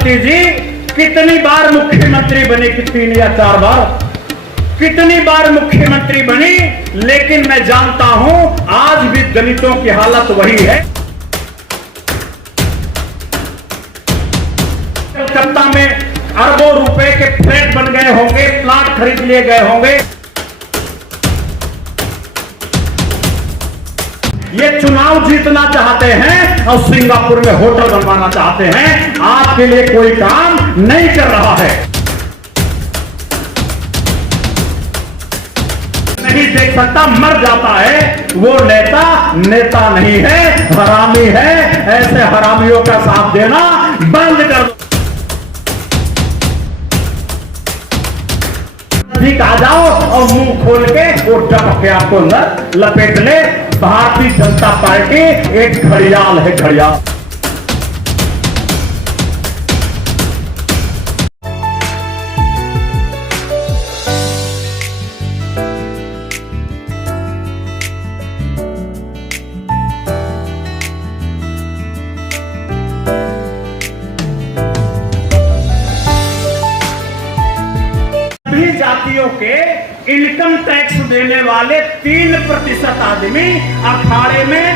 मायावती जी कितनी बार मुख्यमंत्री बनी कि 3 या 4 बार, कितनी बार मुख्यमंत्री बनी, लेकिन मैं जानता हूं आज भी दलितों की हालत वही है। कलकत्ता में अरबों रुपए के फ्लैट बन गए होंगे, प्लाट खरीद लिए गए होंगे। ये चुनाव जीतना चाहते हैं और सिंगापुर में होटल बनवाना चाहते हैं, आपके लिए कोई काम नहीं कर रहा है। नहीं देख सकता, मर जाता है, वो नेता नेता नहीं है, हरामी है। ऐसे हरामियों का साथ देना बंद कर दो। ठीक आ जाओ और मुंह खोल के वो डपक के आपको लपेट ले। भारतीय जनता पार्टी एक घड़ियाल है, घड़ियाल। सभी जातियों के इनकम टैक्स देने वाले 3% आदमी अखाड़े में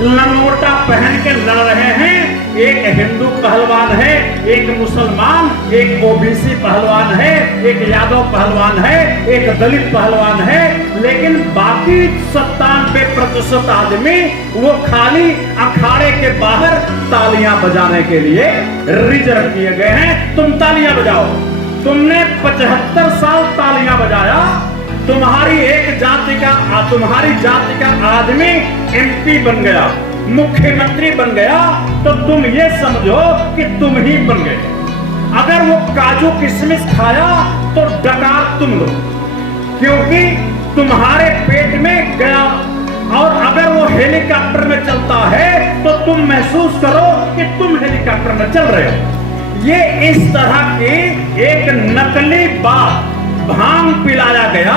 लंगोटा पहन के लड़ रहे हैं। एक हिंदू पहलवान है, एक मुसलमान, एक ओबीसी पहलवान है, एक यादव पहलवान है, एक दलित पहलवान है, लेकिन बाकी 97% आदमी वो खाली अखाड़े के बाहर तालियां बजाने के लिए रिजर्व किए गए हैं। तुम तालियां बजाओ, तुमने 75 साल तालियां बजाया, तुम्हारी जाति का आदमी एमपी बन गया, मुख्यमंत्री बन गया, तो तुम ये समझो कि तुम ही बन गए। अगर वो काजू किशमिश खाया तो डकार तुम लो, क्योंकि तुम्हारे पेट में गया। और अगर वो हेलीकॉप्टर में चलता है तो तुम महसूस करो कि तुम हेलीकॉप्टर में चल रहे हो। ये इस तरह की एक नकली बात भांग पिलाया गया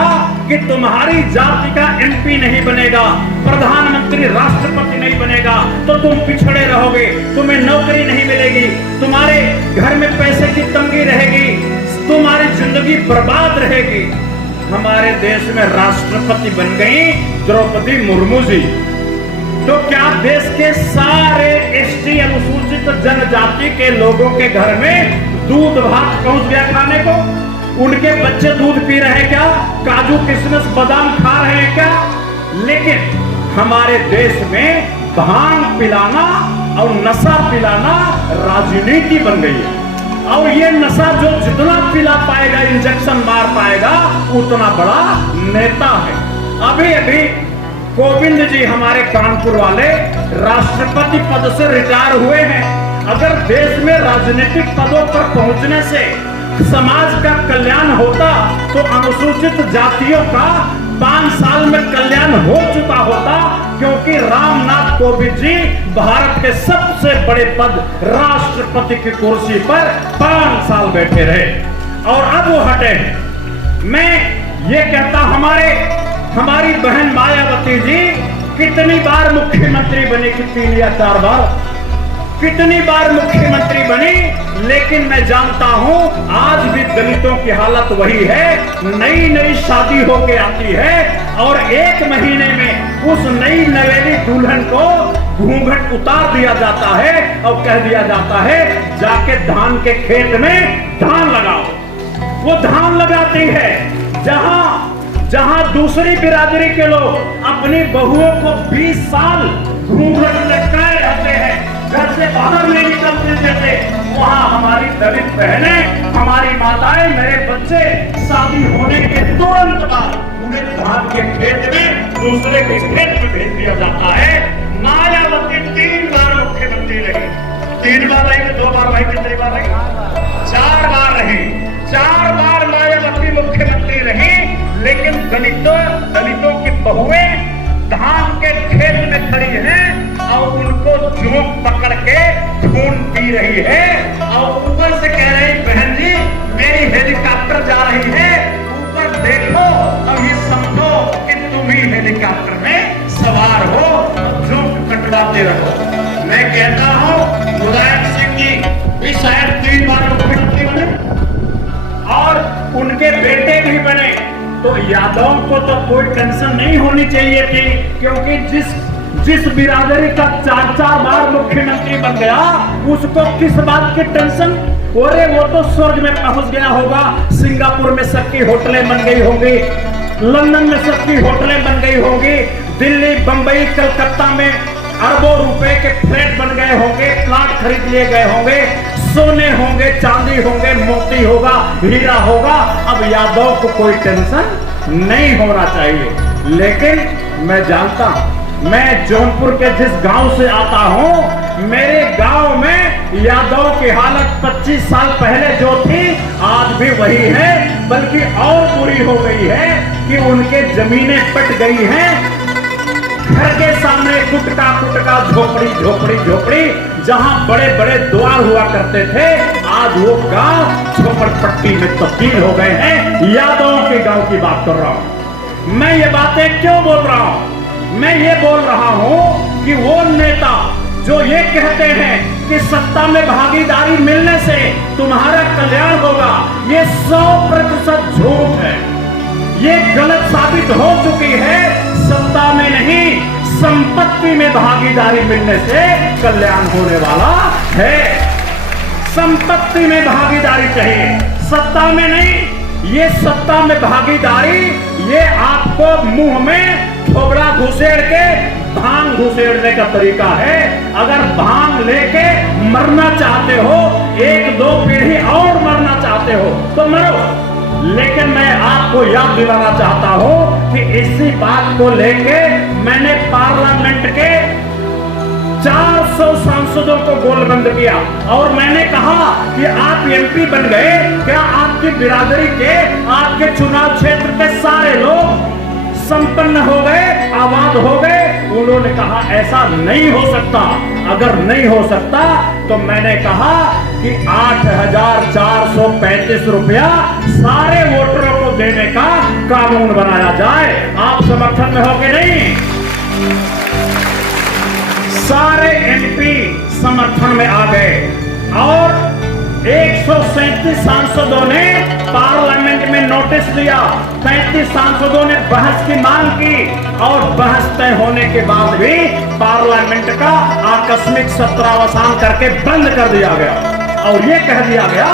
कि तुम्हारी जाति का एमपी नहीं बनेगा, प्रधानमंत्री राष्ट्रपति नहीं बनेगा तो तुम पिछड़े रहोगे, तुम्हें नौकरी नहीं मिलेगी, तुम्हारे घर में पैसे की तंगी रहेगी, तुम्हारी जिंदगी बर्बाद रहेगी। हमारे देश में राष्ट्रपति बन गई द्रौपदी मुर्मू जी, तो क्या देश के सारे एसटी अनुसूचित जनजाति के लोगों के घर में दूध भात पहुंच गया खाने को? उनके बच्चे दूध पी रहे हैं क्या? काजू किशमिश बादाम खा रहे हैं क्या? लेकिन हमारे देश में भांग पिलाना और नशा पिलाना राजनीति बन गई है। और ये नशा जो जितना पिला पाएगा, इंजेक्शन मार पाएगा, उतना बड़ा नेता है। अभी अभी कोविंद जी हमारे कानपुर वाले राष्ट्रपति पद से रिटायर हुए हैं। अगर देश में राजनीतिक पदों पर पहुंचने से समाज का कल्याण होता तो अनुसूचित जातियों का 5 साल में कल्याण हो चुका होता, क्योंकि रामनाथ कोविंद जी भारत के सबसे बड़े पद राष्ट्रपति की कुर्सी पर 5 साल बैठे रहे और अब वो हटे। मैं ये कहता, हमारी बहन मायावती जी कितनी बार मुख्यमंत्री बनी कि 3 या 4 बार, कितनी बार मुख्यमंत्री बनी, लेकिन मैं जानता हूं आज भी दलितों की हालत वही है। नई नई शादी होके आती है और 1 महीने में उस नई नवेली दुल्हन को घूंघट उतार दिया जाता है और कह दिया जाता है जाके धान के खेत में धान लगाओ। वो धान लगाती है जहां दूसरी बिरादरी के लोग अपनी बहुओं को 20 साल घूंघट लटकाए रहते हैं, घर से बाहर नहीं निकलते देते, वहां हमारी दलित बहनें, हमारी माताएं, मेरे बच्चे शादी होने के तुरंत बाद उन्हें धान के खेत में दूसरे के खेत में भेज दिया जाता है। मायावती 3 बार मुख्यमंत्री रही, 3 बार रही, 2 बार रही, कितनी बार रही? 4 बार रही। 4 बार मायावती मुख्यमंत्री रही, लेकिन दलितों की बहुएं धान के खेत में खड़ी हैं और उनको जोंक पकड़ के खून पी रही है और ऊपर से कह रही बहन जी मेरी हेलीकॉप्टर जा रही है, ऊपर देखो और ये समझो कि तुम ही हेलीकॉप्टर में सवार हो, जोंक कटवाते रहो। मैं कहता हूं मुलायम सिंह जी भी शायद 3 बार तो यादव को तो कोई टेंशन नहीं होनी चाहिए थी, क्योंकि जिस बिरादरी का 4-4 बार मुख्यमंत्री बन गया उसको किस बात की टेंशन। अरे वो तो स्वर्ग में पहुंच गया होगा। सिंगापुर में सबकी होटलें बन गई होंगी, लंदन में सबकी होटलें बन गई होंगी, दिल्ली, बंबई, कलकत्ता में अरबों रुपए के फ्लैट बन गए होंगे, प्लाट खरीद लिए गए होंगे, सोने होंगे, चांदी होंगे, मोती होगा, हीरा होगा। अब यादव को कोई टेंशन नहीं होना चाहिए। लेकिन मैं जानता हूं, मैं जौनपुर के जिस गांव से आता हूं, मेरे गांव में यादव की हालत 25 साल पहले जो थी आज भी वही है, बल्कि और बुरी हो गई है कि उनके जमीनें पट गई हैं। घर के सामने कुटका कुटका, झोपड़ी झोपड़ी झोपड़ी, जहां बड़े बड़े द्वार हुआ करते थे, आज वो गांव झोपड़पट्टी में तब्दील हो गए हैं। यादव के गांव की बात कर रहा हूं मैं। ये बातें क्यों बोल रहा हूं? मैं ये बोल रहा हूं कि वो नेता जो ये कहते हैं कि सत्ता में भागीदारी मिलने से तुम्हारा कल्याण होगा, ये 100% झूठ है। ये गलत साबित हो चुकी है। सत्ता में नहीं, संपत्ति में भागीदारी मिलने से कल्याण होने वाला है। संपत्ति में भागीदारी चाहिए, सत्ता में नहीं। ये सत्ता में भागीदारी, ये आपको मुंह में थोबड़ा घुसेड़ के भांग घुसेड़ने का तरीका है। अगर भांग लेके मरना चाहते हो, 1-2 पीढ़ी और मरना चाहते हो तो मरो। लेकिन मैं आपको याद दिलाना चाहता हूं कि इसी बात को लेके मैंने पार्लियामेंट के 400 सांसदों को गोलबंद किया और मैंने कहा कि आप एमपी बन गए, क्या आपकी बिरादरी के, आपके चुनाव क्षेत्र के सारे लोग संपन्न हो गए, आबाद हो गए? उन्होंने कहा ऐसा नहीं हो सकता। अगर नहीं हो सकता तो मैंने कहा कि 8,435 रुपया सारे वोटरों को देने का कानून बनाया जाए। आप समर्थन में हो कि नहीं? सारे एमपी समर्थन में आ गए और 137 सांसदों ने पार्लियामेंट में नोटिस दिया। 35 सांसदों ने बहस की मांग की और बहस तय होने के बाद भी पार्लियामेंट का आकस्मिक सत्रावसान करके बंद कर दिया गया और ये कह दिया गया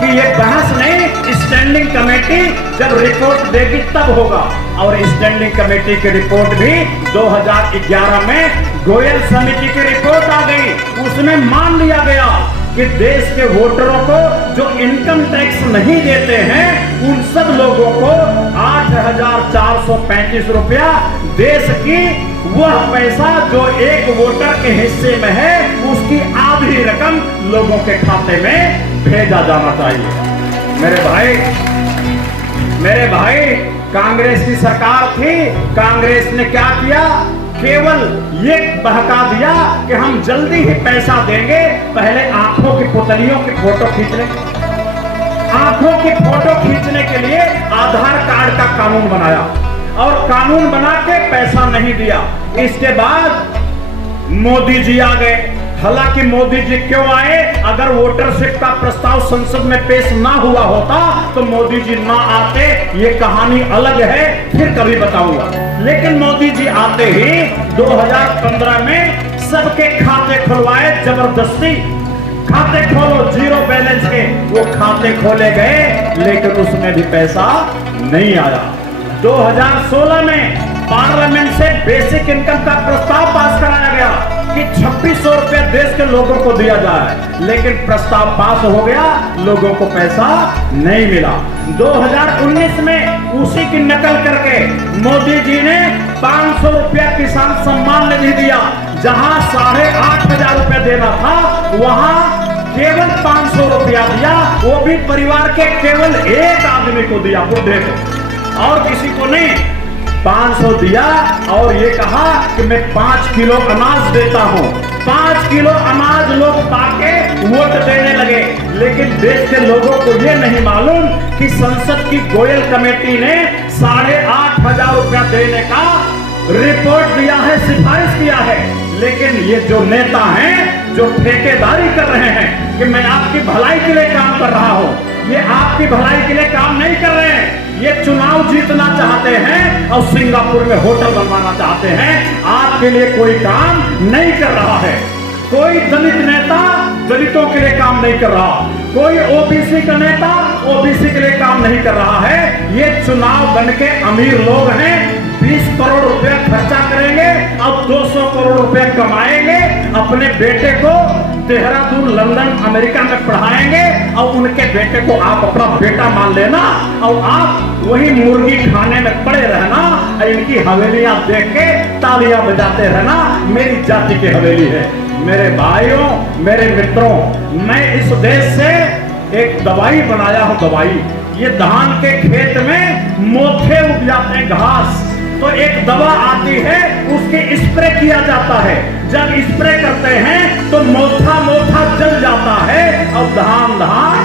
कि ये बहस नहीं, स्टैंडिंग कमेटी जब रिपोर्ट देगी तब होगा। और स्टैंडिंग कमेटी की रिपोर्ट भी 2011 में गोयल समिति की रिपोर्ट आ गई। उसमें मान लिया गया कि देश के वोटरों को जो इनकम टैक्स नहीं देते हैं उन सब लोगों को 8,435 रुपया, देश की वह पैसा जो एक वोटर के हिस्से में है उसकी आधी रकम लोगों के खाते में भेजा जाना चाहिए। मेरे भाई कांग्रेस की सरकार थी, कांग्रेस ने क्या किया? केवल ये बहका दिया कि हम जल्दी ही पैसा देंगे, पहले आंखों की पुतलियों की फोटो खींच लें। आंखों की फोटो खींचने के लिए आधार कार्ड का कानून बनाया और कानून बना के पैसा नहीं दिया। इसके बाद मोदी जी आ गए। हालांकि मोदी जी क्यों आए? अगर वोटरशिप का प्रस्ताव संसद में पेश ना हुआ होता तो मोदी जी ना आते, ये कहानी अलग है, फिर कभी बताऊंगा। लेकिन मोदी जी आते ही 2015 में सबके खाते खुलवाए जबरदस्ती। खाते खोलो, जीरो बैलेंस के वो खाते खोले गए, लेकिन उसमें भी पैसा नहीं आया। 2016 में पार्लियामेंट से बेसिक इनकम का प्रस्ताव पास कराया गया कि 2600 रुपए देश के लोगों को दिया जाए, लेकिन प्रस्ताव पास हो गया, लोगों को पैसा नहीं मिला। 2019 में उसी की नकल करके मोदी जी ने 500 रुपया किसान सम्मान निधि दिया। जहां 8,500 रुपया देना था वहां केवल 500 रुपया दिया, वो भी परिवार के केवल एक आदमी को दिया, बुढ़े को, और किसी को नहीं। 500 दिया और ये कहा कि मैं 5 किलो अनाज देता हूं। 5 किलो अनाज लोग पाके वोट देने लगे, लेकिन देश के लोगों को ये नहीं मालूम कि संसद की गोयल कमेटी ने 8,500 रुपया देने का रिपोर्ट दिया है, सिफारिश किया है। लेकिन ये जो नेता हैं जो ठेकेदारी कर रहे हैं कि मैं आपकी भलाई के लिए काम कर रहा हूं, ये आपकी भलाई के लिए काम नहीं कर रहे हैं। ये चुनाव जीतना चाहते हैं और सिंगापुर में होटल बनवाना चाहते हैं। आपके लिए कोई काम नहीं कर रहा है। कोई दलित नेता दलितों के लिए काम नहीं कर रहा, कोई ओबीसी का नेता ओबीसी के लिए काम नहीं कर रहा है। ये चुनाव बन के अमीर लोग हैं, 20 करोड़ रुपए खर्चा करेंगे और 200 करोड़ रुपए कमाएंगे, अपने बेटे को देहरादून, लंदन, अमेरिका में पढ़ाएंगे और उनके बेटे को आप अपना बेटा मान लेना और आप वही मुर्गी खाने में पड़े रहना और इनकी हवेलियां देख के तालियां बजाते रहना। मेरी जाति की हवेली है। मेरे भाइयों, मेरे मित्रों, मैं इस देश से एक दवाई बनाया हूं। दवाई, ये धान के खेत में मोथे उग जाते हैं, घास, तो एक दवा आती है, उसके स्प्रे किया जाता है। जब स्प्रे करते हैं तो मोथा मोथा जल जाता है और धान धान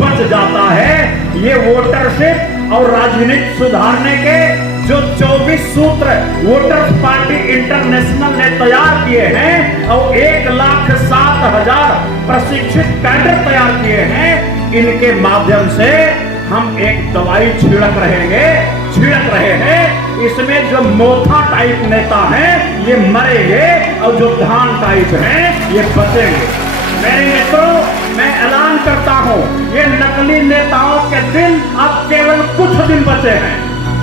बच जाता है। ये वोटरशिप और राजनीति सुधारने के जो 24 सूत्र वोटर्स पार्टी इंटरनेशनल ने तैयार किए हैं और 1,07,000 प्रशिक्षित कैडर तैयार किए हैं, इनके माध्यम से हम एक दवाई छिड़क रहे हैं। इसमें जो मोथा टाइप नेता हैं ये मरेंगे और जो धान टाइप हैं ये बचेंगे। मेरे मित्रों, मैं ऐलान करता हूं, ये नकली नेताओं के दिन अब केवल कुछ दिन बचे हैं।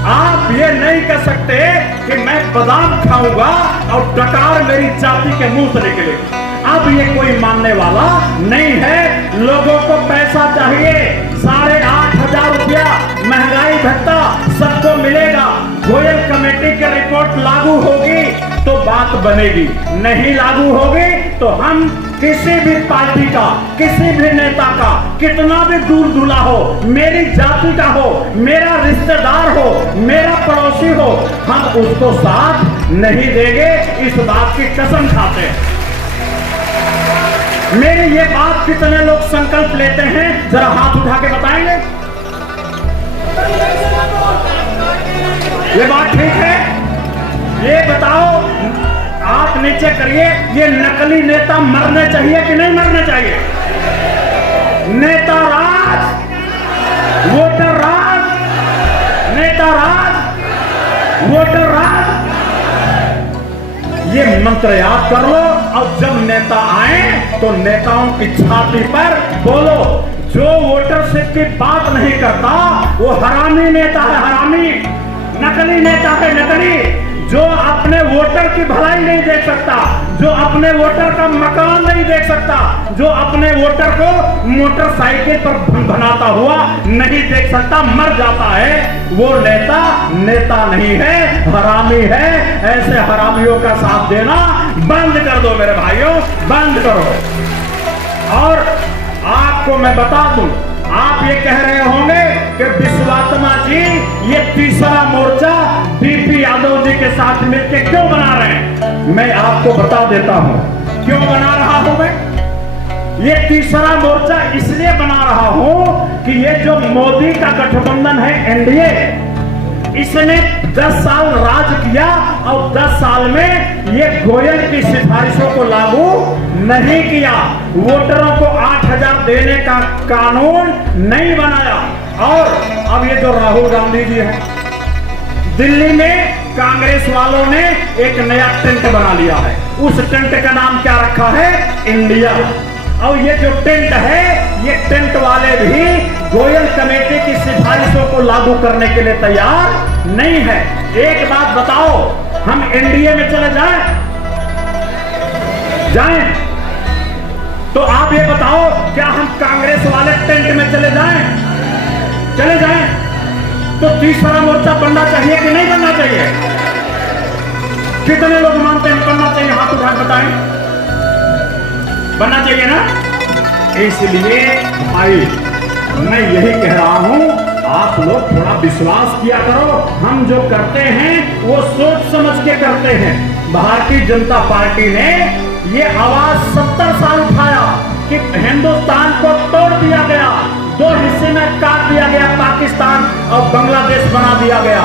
आप ये नहीं कह सकते कि मैं बादाम खाऊंगा और डकार मेरी जाति के मुंह से निकलेगी। अब ये कोई मानने वाला नहीं है। लोगों को पैसा चाहिए, 8,500 रुपया महंगाई भत्ता सबको मिलेगा। गोयल कमेटी की रिपोर्ट लागू होगी तो बात बनेगी, नहीं लागू होगी तो हम किसी भी पार्टी का, किसी भी नेता का, कितना भी दूर दूल्हा हो, मेरी जाति का हो, मेरा रिश्तेदार हो, मेरा पड़ोसी हो, हम उसको साथ नहीं देंगे। इस बात की कसम खाते हैं। मेरी ये बात कितने लोग संकल्प लेते हैं, जरा हाथ उठा के बताएंगे। ये बात ठीक है? ये बताओ, आप नीचे करिए, ये नकली नेता मरने चाहिए कि नहीं मरने चाहिए? नेता राज, वोटर राज, नेता राज, वोटर राज, ये मंत्र याद कर लो और जब नेता आए तो नेताओं की छाती पर बोलो। जो वोटरशिप की बात नहीं करता वो हरामी नेता है, हरामी, नकली नेता है, नकली। जो अपने वोटर की भलाई नहीं देख सकता, जो अपने वोटर का मकान नहीं देख सकता, जो अपने वोटर को मोटरसाइकिल पर बनाता हुआ नहीं देख सकता, मर जाता है, वो नेता नहीं है, हरामी है। ऐसे हरामियों का साथ देना बंद कर दो मेरे भाइयों, बंद करो। और आपको मैं बता दूं, आप ये कह रहे होंगे कि विश्वात्मा जी ये तीसरा मोर्चा बीपी यादव जी के साथ मिलकर क्यों बना रहे हैं। मैं आपको बता देता हूं क्यों बना रहा हूं। मैं ये तीसरा मोर्चा इसलिए बना रहा हूं कि ये जो मोदी का गठबंधन है एनडीए, इसने 10 साल राज किया और 10 साल में ये गोयल की सिफारिशों को लागू नहीं किया। वोटरों को 8,000 देने का कानून नहीं बनाया। और अब ये जो राहुल गांधी जी हैं, दिल्ली में कांग्रेस वालों ने एक नया टेंट बना लिया है। उस टेंट का नाम क्या रखा है? इंडिया। और ये जो टेंट है, ये टेंट वाले भी गोयल कमेटी की सिफारिशों को लागू करने के लिए तैयार नहीं है। एक बात बताओ, हम एनडीए में चले जाएं तो आप ये बताओ, क्या हम कांग्रेस वाले टेंट में चले जाएं तो तीसरा मोर्चा बनना चाहिए कि नहीं बनना चाहिए? कितने लोग मानते हैं बनना चाहिए? हाथ उठा बताएं। बनना चाहिए ना? इसलिए भाई मैं यही कह रहा हूं, आप लोग थोड़ा विश्वास किया करो। हम जो करते हैं वो सोच समझ के करते हैं। भारतीय जनता पार्टी ने ये आवाज 70 साल उठाया कि हिंदुस्तान को तोड़ दिया गया, 2 हिस्से में काट दिया गया, पाकिस्तान और बांग्लादेश बना दिया गया।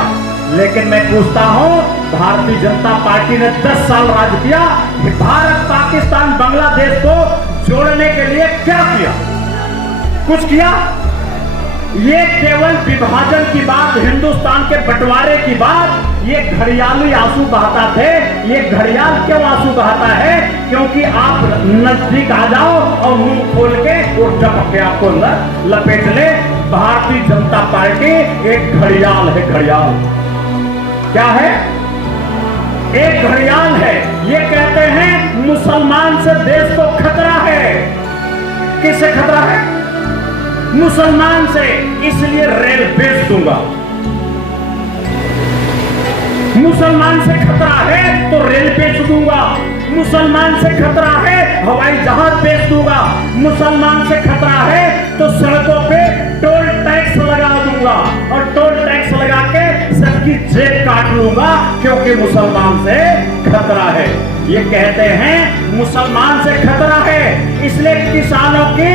लेकिन मैं पूछता हूं, भारतीय जनता पार्टी ने 10 साल राज किया, भारत पाकिस्तान बांग्लादेश को जोड़ने के लिए क्या किया? कुछ किया? ये केवल विभाजन की बात, हिंदुस्तान के बंटवारे की बात, ये घड़ियाली आंसू बहाता थे। ये घड़ियाल क्यों आंसू बहाता है? क्योंकि आप नजदीक आ जाओ और मुंह खोल के वो टपक के आपको लपेट ले। भारतीय जनता पार्टी एक घड़ियाल है, घड़ियाल। क्या है? एक घड़ियाल है। ये कहते हैं मुसलमान से देश को खतरा है। किससे खतरा है? मुसलमान से। इसलिए रेल बेच दूंगा। मुसलमान से खतरा है तो रेल बेच दूंगा। मुसलमान से खतरा है हवाई जहाज बेच दूंगा। मुसलमान से खतरा है तो सड़कों पे टोल टैक्स लगा दूंगा और टोल टैक्स लगा के सबकी जेब काट लूंगा, क्योंकि मुसलमान से खतरा है। ये कहते हैं मुसलमान से खतरा है, इसलिए किसानों की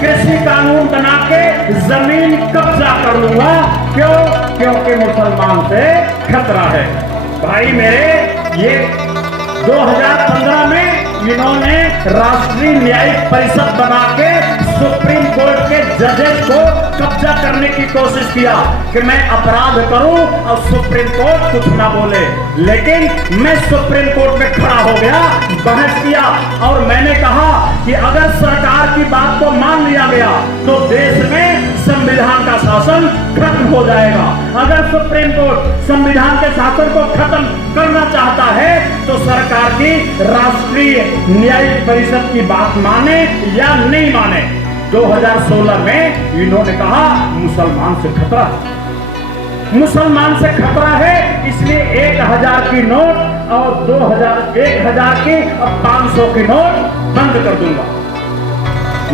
कृषि कानून बना के जमीन कब्जा कर लूंगा। क्यों? क्योंकि मुसलमान से खतरा है। भाई मेरे, ये 2015 में इन्होंने राष्ट्रीय न्यायिक परिषद बना के सुप्रीम कोर्ट के जजेस को कब्जा करने की कोशिश किया कि मैं अपराध करूं और सुप्रीम कोर्ट कुछ ना बोले। लेकिन मैं सुप्रीम कोर्ट में खड़ा हो गया, बहस किया और मैंने कहा कि अगर सरकार की बात को मान लिया गया तो देश में संविधान का शासन खत्म हो जाएगा। अगर सुप्रीम कोर्ट संविधान के शासन को खत्म करना चाहता है तो सरकार की राष्ट्रीय न्यायिक परिषद की बात माने या नहीं माने। 2016 में इन्होंने कहा मुसलमान से खतरा है। मुसलमान से खतरा है, इसलिए 1000 की नोट और 1000 की और 500 की नोट बंद कर दूंगा।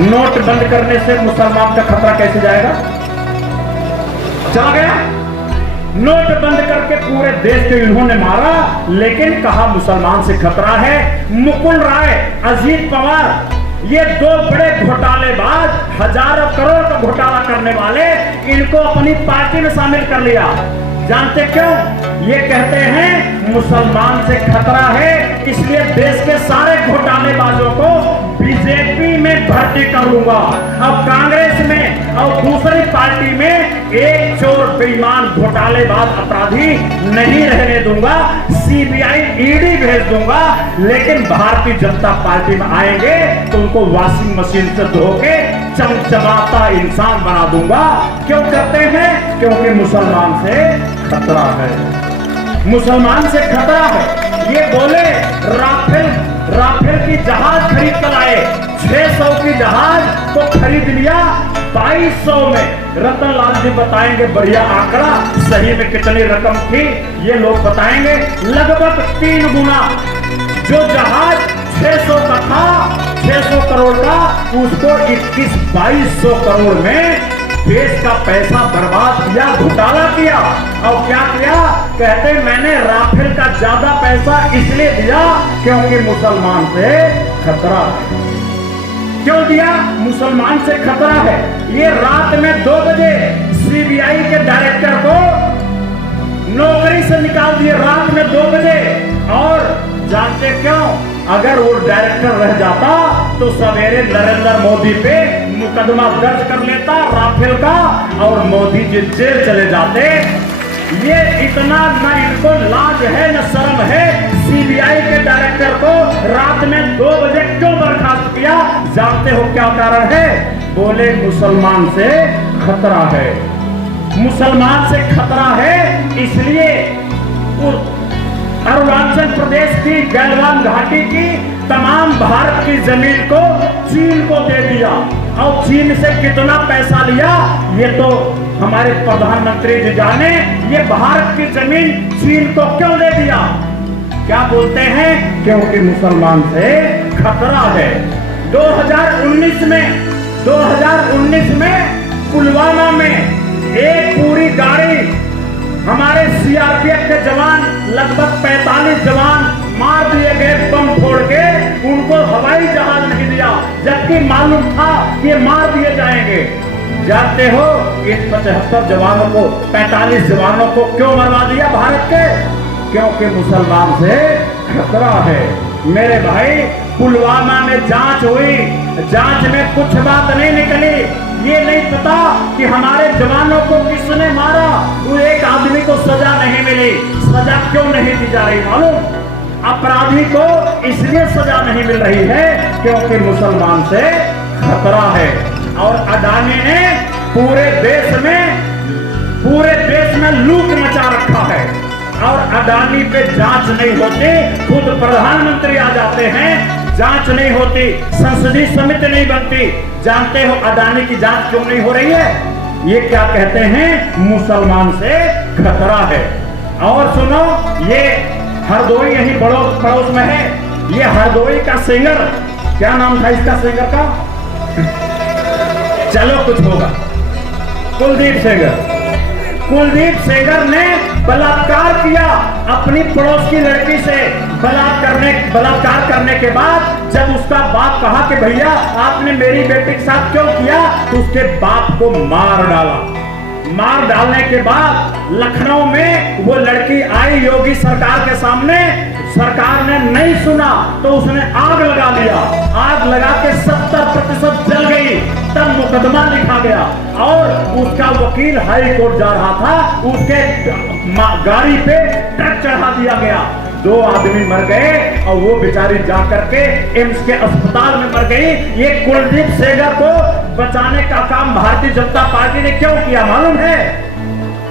नोट बंद करने से मुसलमान का खतरा कैसे जाएगा? चला गया। नोट बंद करके पूरे देश को इन्होंने मारा, लेकिन कहा मुसलमान से खतरा है। मुकुल राय, अजीत पवार, ये दो बड़े घोटालेबाज, हजारों करोड़ का घोटाला करने वाले, इनको अपनी पार्टी में शामिल कर लिया। जानते क्यों? ये कहते हैं मुसलमान से खतरा है, इसलिए देश के सारे घोटालेबाजों को बीजेपी में भर्ती करूंगा। अब कांग्रेस में और दूसरी पार्टी में एक चोर, बेईमान, घोटालेबाज अपराधी नहीं रहने दूंगा। सीबीआई, ईडी भेज दूंगा। लेकिन भारतीय जनता पार्टी में आएंगे तो उनको वॉशिंग मशीन से धो के चमचमाता इंसान बना दूंगा। क्यों करते हैं? क्योंकि मुसलमान से खतरा है। मुसलमान से खतरा है। ये बोले राफेल की जहाज खरीद कर आए, 600 की जहाज को खरीद लिया 2200 में। रतन लाल जी बताएंगे बढ़िया आंकड़ा, सही में कितनी रकम थी ये लोग बताएंगे। लगभग 3 गुना। जो जहाज 600 का था, 600 करोड़ का, उसको 2200 करोड़ में देश का पैसा बर्बाद किया, घोटाला किया। और क्या किया? कहते मैंने राफेल का ज्यादा पैसा इसलिए दिया क्योंकि मुसलमान से खतरा है। क्यों दिया? मुसलमान से खतरा है। ये रात में 2 बजे सीबीआई के डायरेक्टर को नौकरी से निकाल दिए, रात में 2 बजे। और जानते क्यों? अगर वो डायरेक्टर रह जाता तो सवेरे नरेंद्र मोदी पे मुकदमा दर्ज कर लेता राफेल का और मोदी जी जेल चले जाते। ये इतना न इनको लाज है न शर्म है। सीबीआई के डायरेक्टर को रात में 2 बजे क्यों बर्खास्त किया? जानते हो क्या कारण है? बोले मुसलमान से खतरा है। मुसलमान से खतरा है, इसलिए अरुणाचल प्रदेश की गैलवान घाटी की तमाम भारत की जमीन को चीन को दे दिया। और चीन से कितना पैसा लिया ये तो हमारे प्रधानमंत्री जी जाने। ये भारत की जमीन चीन को क्यों दे दिया? क्या बोलते हैं? क्योंकि मुसलमान से खतरा है। 2019 में पुलवामा में एक पूरी गाड़ी हमारे सीआरपीएफ के जवान, लगभग 45 जवान मार दिए गए बम फोड़ के। उनको हवाई जहाज नहीं दिया, जबकि मालूम था कि मार दिए जाएंगे। जानते हो इन 75 जवानों को, 45 जवानों को क्यों मरवा दिया भारत के? क्योंकि मुसलमान से खतरा है। मेरे भाई, पुलवामा में जांच हुई, जांच में कुछ बात नहीं निकली। ये नहीं पता कि हमारे जवानों को किसने मारा, वो एक आदमी को सजा नहीं मिली। सजा क्यों नहीं दी जा रही मालूम? अपराधी को इसलिए सजा नहीं मिल रही है क्योंकि मुसलमान से खतरा है। और अडानी ने पूरे देश में लूट मचा रखा है और अडानी पे जांच नहीं होती। खुद प्रधानमंत्री आ जाते हैं, जांच नहीं होती, संसदीय समिति नहीं बनती। जानते हो अडानी की जांच क्यों नहीं हो रही है? ये क्या कहते हैं? मुसलमान से खतरा है। और सुनो, ये हरदोई यही पड़ोस में है। ये हरदोई का सिंगर, क्या नाम था इसका सिंगर का? चलो कुछ होगा, कुलदीप सेंगर ने बलात्कार किया अपनी पड़ोस की लड़की से। बलात्कार करने के बाद जब उसका बाप कहा कि भैया आपने मेरी बेटी के साथ क्यों किया, तो उसके बाप को मार डाला। मार डालने के बाद लखनऊ में वो लड़की आई योगी सरकार के सामने। सरकार ने नहीं सुना तो उसने आग लगा लिया। आग लगा के 70% जल गई। तब मुकदमा लिखा गया और उसका वकील हाई कोर्ट जा रहा था, उसके गाड़ी पे ट्रक चढ़ा दिया गया। 2 आदमी मर गए और वो बेचारी जा करके एम्स के अस्पताल में मर गई। ये कुलदीप सेंगर को बचाने का काम भारतीय जनता पार्टी ने क्यों किया मालूम है?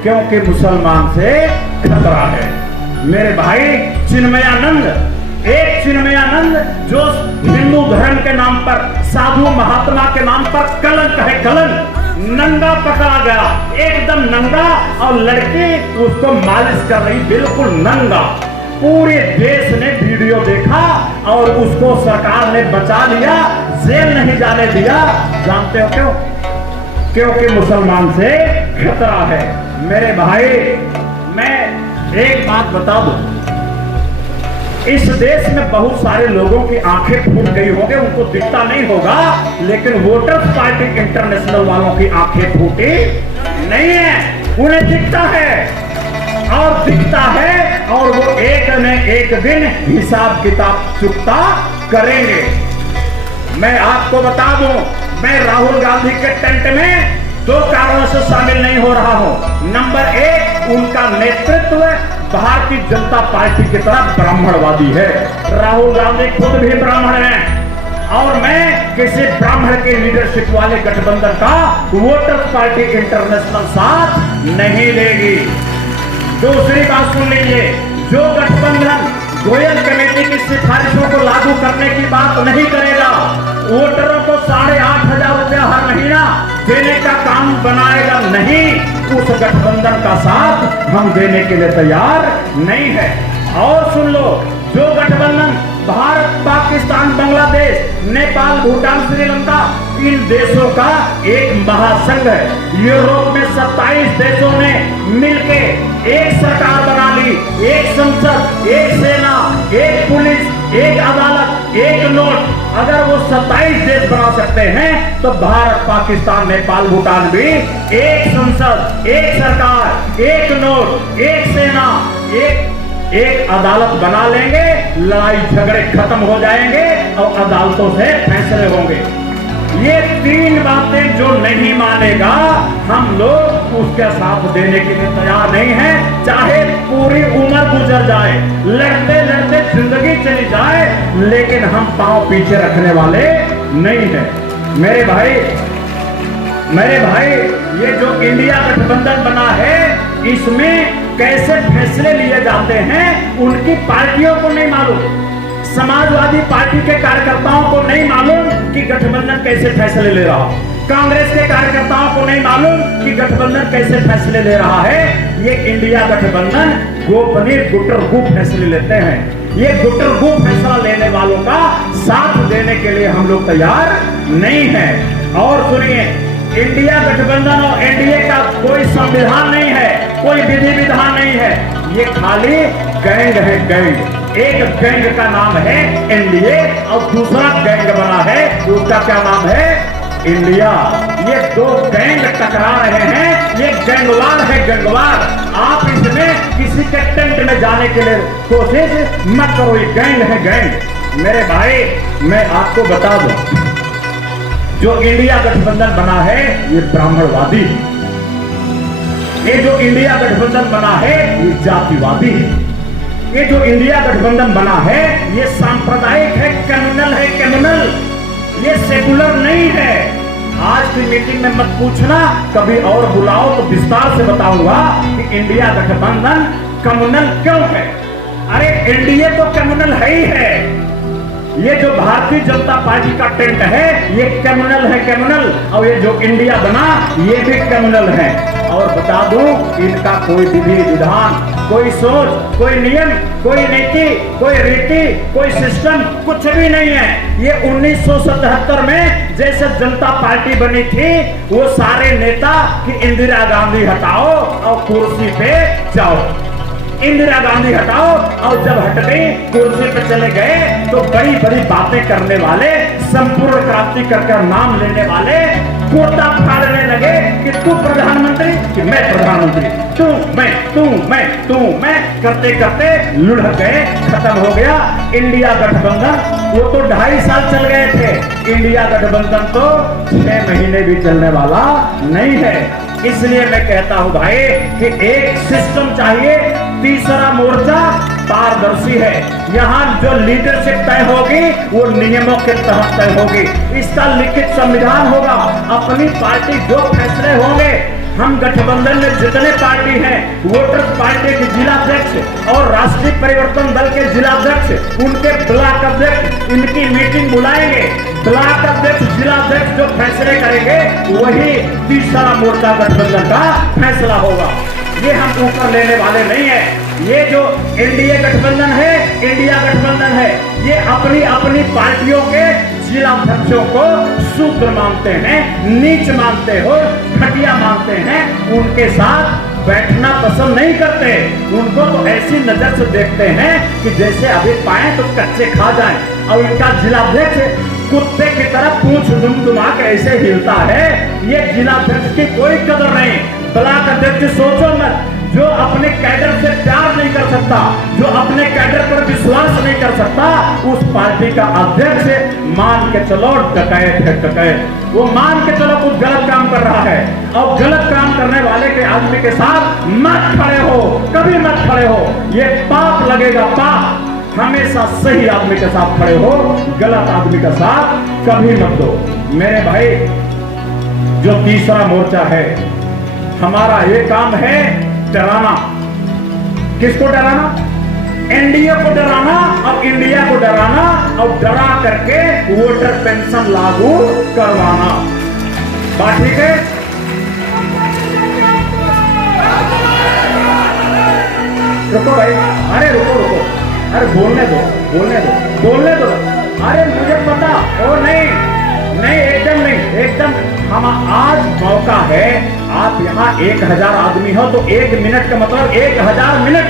क्योंकि मुसलमान से खतरा है। मेरे भाई चिन्मयानंद, एक चिन्मयानंद जो हिंदू धर्म के नाम पर, साधु महात्मा के नाम पर कलंक है, कलंक, नंगा पकड़ा गया, एकदम नंगा, और लड़की उसको मालिश कर रही, बिल्कुल नंगा। पूरे देश ने वीडियो देखा और उसको सरकार ने बचा लिया, जेल नहीं जाने दिया। जानते हो क्यों? क्योंकि मुसलमान से खतरा है। मेरे भाई, मैं एक बात बता दूं, इस देश में बहुत सारे लोगों की आंखें फूट गई होंगी, उनको दिखता नहीं होगा, लेकिन वोटर्स पार्टी इंटरनेशनल वालों की आंखें फूटी नहीं है, उन्हें दिखता है और दिखता है, और वो एक न एक दिन हिसाब किताब चुकता करेंगे। मैं आपको बता दूं, मैं राहुल गांधी के टेंट में 2 कारणों से शामिल नहीं हो रहा हूं। नंबर 1, उनका नेतृत्व भारतीय जनता पार्टी की तरह ब्राह्मणवादी है। राहुल गांधी खुद भी ब्राह्मण हैं और मैं किसी ब्राह्मण के लीडरशिप वाले गठबंधन का वोटर्स पार्टी इंटरनेशनल साथ नहीं लेगी। दूसरी बात सुन लीजिए, जो गठबंधन गोयल कमेटी की सिफारिशों को लागू करने की बात नहीं करेगा, वोटरों को 8,500 रुपया हर महीना देने का काम बनाएगा नहीं, उस गठबंधन का साथ हम देने के लिए तैयार नहीं है। और सुन लो, जो गठबंधन भारत, पाकिस्तान, बांग्लादेश, नेपाल, भूटान, श्रीलंका, इन देशों का एक महासंघ है। यूरोप में 27 देशों ने मिलके एक सरकार बना ली, एक संसद, एक सेना, एक पुलिस, एक अदालत, एक नोट। अगर वो 27 देश बना सकते हैं तो भारत, पाकिस्तान, नेपाल, भूटान भी एक संसद, एक सरकार, एक नोट, एक सेना, एक अदालत बना लेंगे, लड़ाई झगड़े खत्म हो जाएंगे और अदालतों से फैसले होंगे। ये 3 बातें जो नहीं मानेगा, हम लोग उसके साथ देने के लिए तैयार नहीं हैं। चाहे पूरी उम्र गुजर जाए, लड़ते लड़ते जिंदगी चली जाए, लेकिन हम पांव पीछे रखने वाले नहीं हैं। मेरे भाई, ये जो इंडिया गठबंधन बना है, इसमें कैसे फैसले लिए जाते हैं उनकी पार्टियों को नहीं मालूम। समाजवादी पार्टी के कार्यकर्ताओं को नहीं मालूम कि गठबंधन कैसे फैसले ले रहा, कांग्रेस के कार्यकर्ताओं को नहीं मालूम कि गठबंधन कैसे फैसले ले रहा है। ये इंडिया गठबंधन गोपनीय गुटरगू फैसले लेते हैं। ये गुटरगू फैसला लेने वालों का साथ देने के लिए हम लोग तैयार नहीं है। और सुनिए, इंडिया गठबंधन और एनडीए का कोई संविधान नहीं है, कोई विधि विधान नहीं है, ये खाली गैंग है, गैंग। एक गैंग का नाम है एनडीए और दूसरा गैंग बना है, उसका क्या नाम है? इंडिया। ये 2 गैंग टकरा रहे हैं, ये गैंगवार है, गैंगवार। आप इसमें किसी के टेंट में जाने के लिए कोशिश मत करो, ये गैंग है, गैंग। मेरे भाई, मैं आपको बता दूं, जो इंडिया गठबंधन बना है ये ब्राह्मणवादी है, ये जो इंडिया गठबंधन बना है ये जातिवादी है, ये जो इंडिया गठबंधन बना है ये सांप्रदायिक है, कम्युनल है, कम्युनल, ये सेकुलर नहीं है। आज की मीटिंग में मत पूछना, कभी और बुलाओ तो विस्तार से बताऊंगा कि इंडिया गठबंधन कम्युनल क्यों है। अरे एनडीए तो कम्युनल है ही है, ये जो भारतीय जनता पार्टी का टेंट है ये कम्युनल है, कम्युनल, और ये जो इंडिया बना ये भी कम्युनल है। और बता दूं इनका कोई विधि विधान, कोई सोच, कोई नियम, कोई नीति, कोई रीति, कोई सिस्टम कुछ भी नहीं है। ये 1977 में जैसे जनता पार्टी बनी थी वो सारे नेता कि इंदिरा गांधी हटाओ और कुर्सी पे जाओ, इंदिरा गांधी हटाओ, और जब हट गई कुर्सी पे चले गए तो बड़ी बड़ी बातें करने वाले, संपूर्ण क्रांति कर नाम लेने वाले कोटा फाड़ने लगे कि तू प्रधानमंत्री कि मैं प्रधानमंत्री, तू मैं करते करते लुढ़क गए, खत्म हो गया इंडिया गठबंधन। वो तो 2.5 साल चल गए थे, इंडिया गठबंधन तो 6 महीने भी चलने वाला नहीं है। इसलिए मैं कहता हूं भाई कि एक सिस्टम चाहिए, तीसरा मोर्चा पारदर्शी है, यहाँ जो लीडरशिप तय होगी वो नियमों के तहत तय होगी, इसका लिखित संविधान होगा, अपनी पार्टी जो फैसले होंगे। हम गठबंधन में जितने पार्टी हैं, वोटर्स पार्टी के जिलाध्यक्ष और राष्ट्रीय परिवर्तन दल के जिलाध्यक्ष, उनके ब्लॉक अध्यक्ष इनकी मीटिंग बुलाएंगे, ब्लॉक अध्यक्ष जिलाध्यक्ष जो फैसले करेंगे वही तीसरा मोर्चा गठबंधन का फैसला होगा। ये हम ऊपर लेने वाले नहीं है। ये जो एनडीए गठबंधन है, इंडिया गठबंधन है, ये अपनी अपनी पार्टियों के जिलाध्यक्षों को शूद्र मानते हैं, नीच मानते हो, घटिया मानते हैं, उनके साथ बैठना पसंद नहीं करते। उनको तो ऐसी नजर से देखते हैं कि जैसे अभी पाए तो कच्चे खा जाएं, और इनका जिलाध्यक्ष कुत्ते की तरह पूंछ दुमदुमा के ऐसे हिलता है, ये जिलाध्यक्ष की कोई कदर नहीं। ब्लॉक अध्यक्ष सोचो मत, जो अपने कैडर से प्यार नहीं कर सकता, जो अपने कैडर पर विश्वास नहीं कर सकता, उस पार्टी का अध्यक्ष मान के चलो डकैत है, डकैत, वो मान के चलो कुछ गलत काम कर रहा है, और गलत काम करने वाले के आदमी के साथ मत खड़े हो, कभी मत खड़े हो, ये पाप लगेगा, पाप। हमेशा सही आदमी के साथ खड़े हो, गलत आदमी का साथ कभी मत दो। मेरे भाई, जो तीसरा मोर्चा है, हमारा ये काम है डराना। किसको डराना? एनडीए को डराना और इंडिया को डराना, और डरा करके वोटर पेंशन लागू करवाना। बात ठीक है? रुको भाई, अरे रुको, अरे बोलने दो। अरे मुझे पता, ओ नहीं, एकदम हम आज मौका है। आप यहाँ 1000 आदमी हो तो 1 मिनट का मतलब 1000 मिनट,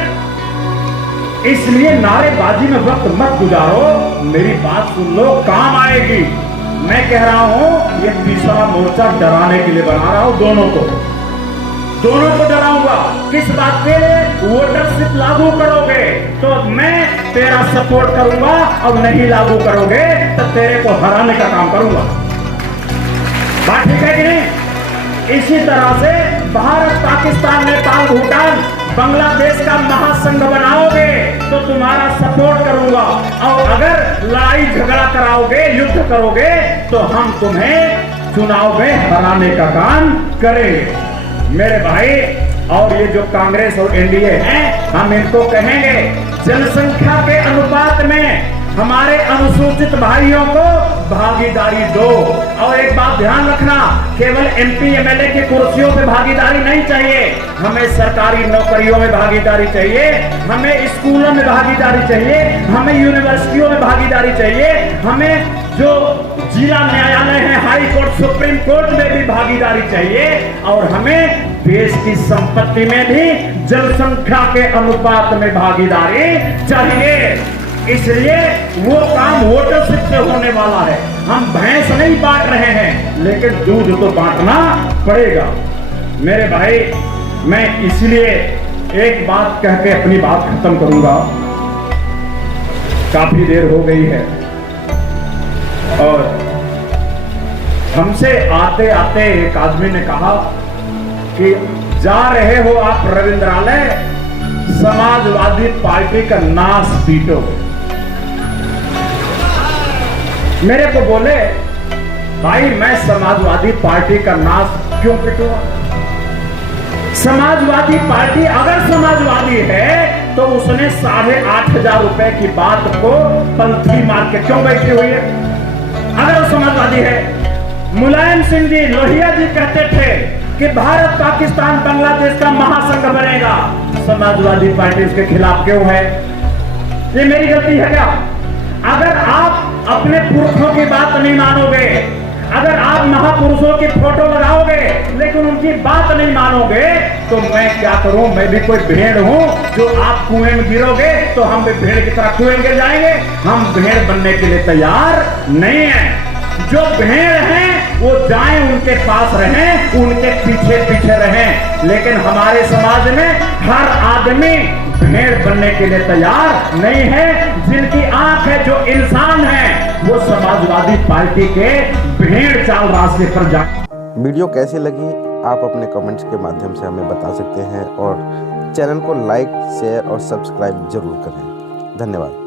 इसलिए नारेबाजी में वक्त मत गुजारो, मेरी बात सुन लो, काम आएगी। मैं कह रहा हूं ये तीसरा मोर्चा डराने के लिए बना रहा हूं, दोनों को डराऊंगा। किस बात पे? वोटरशिप लागू करोगे तो मैं तेरा सपोर्ट करूंगा, और नहीं लागू करोगे तो तेरे को हराने का काम करूंगा। बात ठीक है कि नहीं? इसी तरह से भारत, पाकिस्तान, नेपाल, भूटान, बांग्लादेश का महासंघ बनाओगे तो तुम्हारा सपोर्ट करूंगा, और अगर लड़ाई झगड़ा कराओगे, युद्ध करोगे, तो हम तुम्हें चुनाव में हराने का काम करेंगे। मेरे भाई, और ये जो कांग्रेस और एनडीए हैं, हम इनको कहेंगे जनसंख्या के अनुपात में हमारे अनुसूचित भाइयों को भागीदारी दो। और एक बात ध्यान रखना, केवल एमपी एमएलए की कुर्सियों पे भागीदारी नहीं चाहिए, हमें सरकारी नौकरियों में भागीदारी चाहिए, हमें स्कूलों में भागीदारी चाहिए, हमें यूनिवर्सिटियों में भागीदारी चाहिए, हमें जो जिला न्यायालय है, हाई कोर्ट, सुप्रीम कोर्ट में भी भागीदारी चाहिए, और हमें देश की संपत्ति में भी जनसंख्या के अनुपात में भागीदारी चाहिए। इसलिए वो काम वोटरशिप से होने वाला है। हम भैंस नहीं बांट रहे हैं, लेकिन दूध तो बांटना पड़ेगा। मेरे भाई, मैं इसलिए एक बात कह के अपनी बात खत्म करूंगा, काफी देर हो गई है, और हमसे आते आते एक आदमी ने कहा कि जा रहे हो आप रविंद्रालय, समाजवादी पार्टी का नाश पीटो। मेरे को बोले, भाई मैं समाजवादी पार्टी का नाश क्यों पीटूंगा? समाजवादी पार्टी अगर समाजवादी है तो उसने 8,500 रुपए की बात को पंथी मार के क्यों बैठी हुई है? अगर वो समाजवादी है। मुलायम सिंह जी, लोहिया जी कहते थे कि भारत पाकिस्तान बांग्लादेश का महासंघ बनेगा, समाजवादी पार्टी इसके खिलाफ क्यों है? ये मेरी गलती है क्या? अगर आप अपने पुरखों की बात नहीं मानोगे, अगर आप महापुरुषों की फोटो लगाओगे लेकिन उनकी बात नहीं मानोगे, तो मैं क्या करूं? मैं भी कोई भेड़ हूं जो आप कुएं में गिरोगे तो हम भी भेड़ की तरह कुएं में गिर जाएंगे? हम भेड़ बनने के लिए तैयार नहीं हैं। जो भेड़ हैं वो जाएं उनके पास रहें, उनके पीछे पीछे रहें, लेकिन हमारे समाज में हर आदमी भेड़ बनने के लिए तैयार नहीं है। जिनकी आंख है, जो इंसान है, वो समाजवादी पार्टी के भेड़ चाल रास्ते पर जा। वीडियो कैसी लगी आप अपने कमेंट्स के माध्यम से हमें बता सकते हैं और चैनल को लाइक, शेयर और सब्सक्राइब जरूर करें। धन्यवाद।